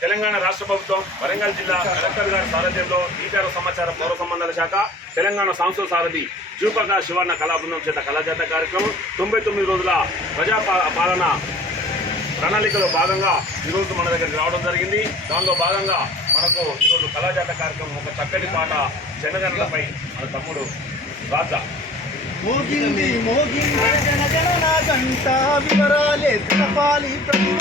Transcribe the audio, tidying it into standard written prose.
తెలంగాణ రాష్ట్ర ప్రభుత్వం వరంగల్ జిల్లా కలెక్టర్ గారి సారథ్యంలో ఈచార సమాచార పౌర సంబంధాల శాఖ తెలంగాణ సంస్థ సారథి జూపక శివన్న కళాబృందం చేత కళాజాత కార్యక్రమం 99 రోజుల ప్రజా పాలన ప్రణాళికలో భాగంగా ఈరోజు మన దగ్గరికి రావడం జరిగింది. దానిలో భాగంగా మనకు ఈరోజు కళాజాత కార్యక్రమం ఒక చక్కటి పాట జనగణనపై మన తమ్ముడు రాజా మోగింది మోగింది జన జన నా గంట వివరాలే తెలపాలి ప్రతి